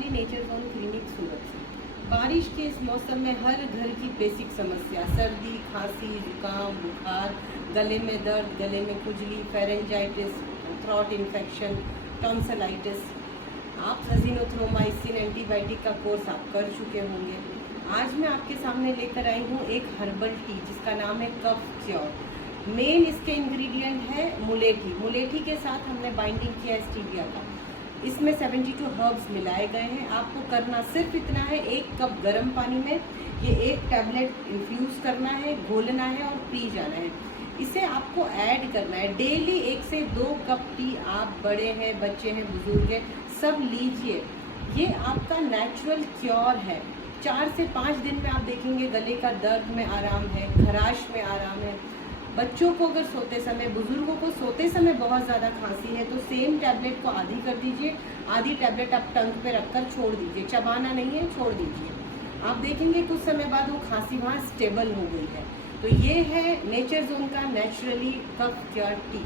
हमारी nature zone clinic सूरत से। बारिश के इस मौसम में हर घर की बेसिक समस्या सर्दी, खांसी, जुकाम, बुखार, गले में दर्द, गले में खुजली, फेरेंजाइटिस, थ्रोट इन्फेक्शन, टॉन्सिलाइटिस, आप एजिथ्रोमाइसिन एंटीबायोटिक का कोर्स आप कर चुके होंगे। आज मैं आपके सामने लेकर आई हूँ एक हर्बल टी जिसका नाम है कफ क्योर। मेन इसके इंग्रेडिएंट है मुलेठी। मुलेठी के साथ हमने बाइंडिंग किया स्टीविया का। इसमें 72 हर्ब्स मिलाए गए हैं। आपको करना सिर्फ इतना है, 1 कप गर्म पानी में ये 1 टैबलेट इन्फ्यूज़ करना है, घोलना है और पी जाना है। इसे आपको ऐड करना है डेली 1 से 2 कप टी। आप बड़े हैं, बच्चे हैं, बुजुर्ग हैं, सब लीजिए। ये आपका नेचुरल क्योर है। 4 से 5 दिन में आप देखेंगे गले का दर्द में आराम है, खराश में आराम है। बच्चों को अगर सोते समय, बुजुर्गों को सोते समय बहुत ज़्यादा खांसी है तो सेम टैबलेट को आधी कर दीजिए, आधी टैबलेट आप टंग पे रखकर छोड़ दीजिए। चबाना नहीं है, छोड़ दीजिए। आप देखेंगे कुछ समय बाद वो खांसी वहाँ स्टेबल हो गई है। तो ये है नेचर जोन का नेचुरली कफ क्योर टी।